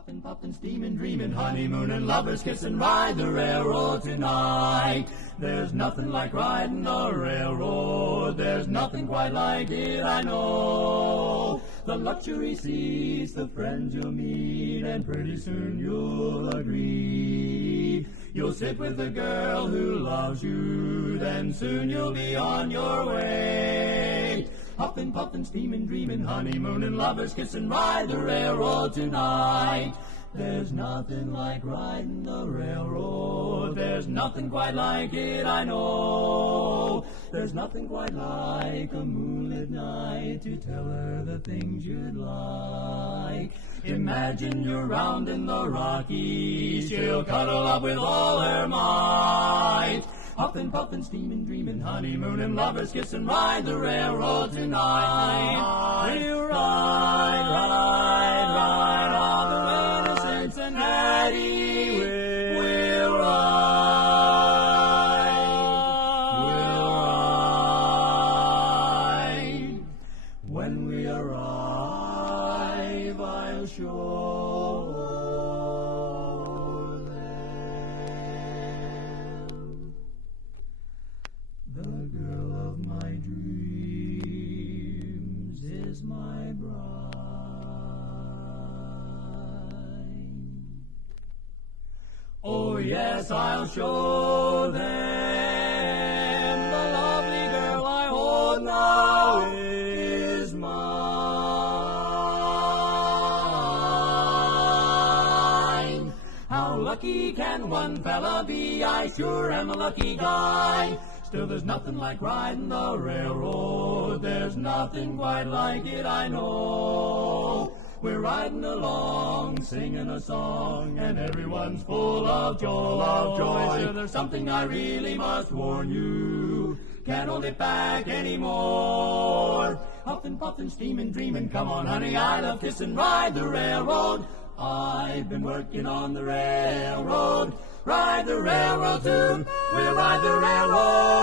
Puffin', puffin', steamin', dreamin', honeymoon and lovers kissin', ride the railroad tonight. There's nothing like riding the railroad, there's nothing quite like it, I know. The luxury seats, the friends you'll meet, and pretty soon you'll agree. You'll sit with a girl who loves you, then soon you'll be on your way. Puffin', puffin', steamin', dreamin', honeymoon and lovers kissin', ride the railroad tonight. There's nothing like riding the railroad, there's nothing quite like it, I know. There's nothing quite like a moonlit night to tell her the things you'd like. Imagine you're rounding the Rockies, she'll cuddle up with all her might. Puffin', puffin', steamin', dreamin', honeymoon and lovers kissin', ride the railroad tonight. We'll ride, ride, ride all the way to Cincinnati. We'll ride. When we arrive, I'll show them the girl of my dreams is my bride. Oh yes, I'll show them the lovely girl I hold now is mine. How lucky can one fella be? I sure am a lucky guy. Still there's nothing like riding the railroad, there's nothing quite like it, I know. We're riding along, singing a song, and everyone's full of joy. So there's something I really must warn you, can't hold it back anymore. Puffin', puffin', steamin', dreamin', come on honey, I love kissin', ride the railroad. I've been working on the railroad, ride the railroad too, we'll ride the railroad.